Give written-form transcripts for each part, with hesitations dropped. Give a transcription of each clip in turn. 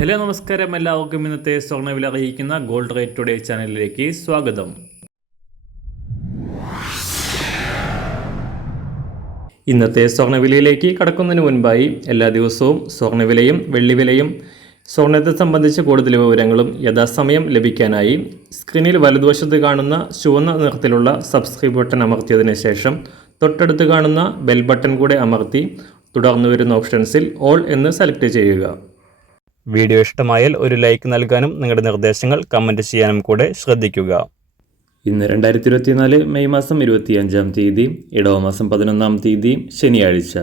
Hello നമസ്കാരം, എല്ലാവർക്കും ഇന്നത്തെ സ്വർണ്ണവില അറിയിക്കുന്ന ഗോൾഡ് റേറ്റ് ടുഡേ ചാനലിലേക്ക് സ്വാഗതം. ഇന്നത്തെ സ്വർണ്ണവിലയിലേക്ക് കടക്കുന്നതിന് മുൻപായി എല്ലാ ദിവസവും സ്വർണ്ണവിലയും വെള്ളിവിലയും സ്വർണ്ണത്തെ സംബന്ധിച്ച കൂടുതൽ വിവരങ്ങളും യഥാസമയം ലഭിക്കാനായി സ്ക്രീനിൽ വലതുവശത്ത് കാണുന്ന ചുവന്ന നിറത്തിലുള്ള സബ്സ്ക്രൈബ് ബട്ടൺ അമർത്തിയതിനു ശേഷം തൊട്ടടുത്ത് കാണുന്ന ബെൽ ബട്ടൺ കൂടെ അമർത്തി തുടർന്ന് വരുന്ന ഓപ്ഷൻസിൽ ഓൾ എന്ന് സെലക്ട് ചെയ്യുക. വീഡിയോ ഇഷ്ടമായാൽ ഒരു ലൈക്ക് നൽകാനും നിങ്ങളുടെ നിർദ്ദേശങ്ങൾ കമൻറ്റ് ചെയ്യാനും കൂടെ ശ്രദ്ധിക്കുക. ഇന്ന് 2024 മെയ് മാസം 25-ാം തീയതി, ഇടവമാസം 11-ാം തീയതി, ശനിയാഴ്ച.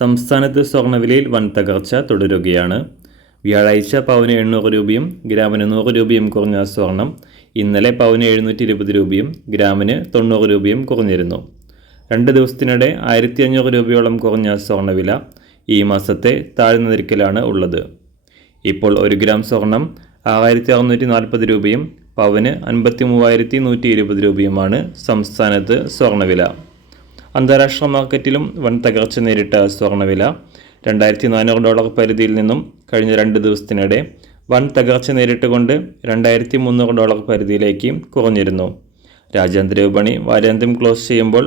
സംസ്ഥാനത്ത് സ്വർണ്ണവിലയിൽ വൻ തകർച്ച തുടരുകയാണ്. വ്യാഴാഴ്ച പവന് 800 രൂപയും ഗ്രാമിന് 100 രൂപയും കുറഞ്ഞ സ്വർണം ഇന്നലെ പവന് 720 രൂപയും ഗ്രാമിന് 90 രൂപയും കുറഞ്ഞിരുന്നു. 2 ദിവസത്തിനിടെ 1500 രൂപയോളം കുറഞ്ഞ സ്വർണ്ണവില ഈ മാസത്തെ താഴ്ന്ന നിരക്കിലാണ് ഉള്ളത്. ഇപ്പോൾ 1 ഗ്രാം സ്വർണം 6640 രൂപയും പവന് 53,120 രൂപയുമാണ് സംസ്ഥാനത്ത് സ്വർണ്ണവില. അന്താരാഷ്ട്ര മാർക്കറ്റിലും വൻ തകർച്ച നേരിട്ട സ്വർണ്ണവില $2,400 പരിധിയിൽ നിന്നും കഴിഞ്ഞ 2 ദിവസത്തിനിടെ വൻ തകർച്ച നേരിട്ടുകൊണ്ട് $2,300 പരിധിയിലേക്ക് കുറഞ്ഞിരുന്നു. രാജ്യാന്തര വിപണി വാരാന്ത്യം ക്ലോസ് ചെയ്യുമ്പോൾ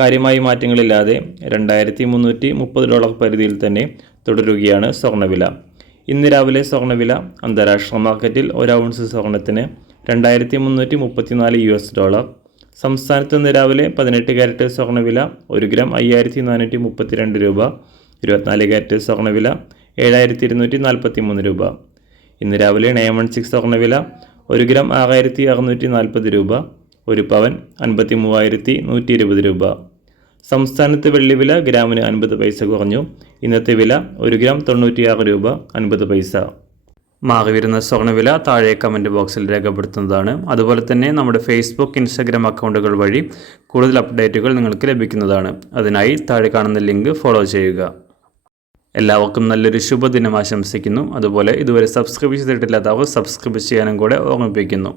കാര്യമായ മാറ്റങ്ങളില്ലാതെ $2,330 പരിധിയിൽ തന്നെ തുടരുകയാണ് സ്വർണ്ണവില. ഇന്ന് രാവിലെ സ്വർണ്ണവില അന്താരാഷ്ട്ര മാർക്കറ്റിൽ 1 ഔൺസ് സ്വർണ്ണത്തിന് $2,334. സംസ്ഥാനത്ത് ഇന്ന് രാവിലെ 18 കാരറ്റ് സ്വർണ്ണവില 1 ഗ്രാം 5,432 രൂപ, 24 കാരറ്റ് സ്വർണ്ണവില 7,243 രൂപ. ഇന്ന് രാവിലെ 916 സ്വർണ്ണവില 1 ഗ്രാം 6,640 രൂപ, 1 പവൻ 53,120 രൂപ. സംസ്ഥാനത്ത് വെള്ളിവില ഗ്രാമിന് 50 പൈസ കുറഞ്ഞു. ഇന്നത്തെ വില 1 ഗ്രാം 96 രൂപ 50 പൈസ. മാറിവരുന്ന സ്വർണ്ണവില താഴെ കമൻറ്റ് ബോക്സിൽ രേഖപ്പെടുത്തുന്നതാണ്. അതുപോലെ തന്നെ നമ്മുടെ ഫേസ്ബുക്ക്, ഇൻസ്റ്റാഗ്രാം അക്കൗണ്ടുകൾ വഴി കൂടുതൽ അപ്ഡേറ്റുകൾ നിങ്ങൾക്ക് ലഭിക്കുന്നതാണ്. അതിനായി താഴെ കാണുന്ന ലിങ്ക് ഫോളോ ചെയ്യുക. എല്ലാവർക്കും നല്ലൊരു ശുഭദിനം ആശംസിക്കുന്നു. അതുപോലെ ഇതുവരെ സബ്സ്ക്രൈബ് ചെയ്തിട്ടില്ലാത്തവർ സബ്സ്ക്രൈബ് ചെയ്യാനും കൂടെ ഓർമ്മിപ്പിക്കുന്നു.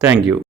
Thank you.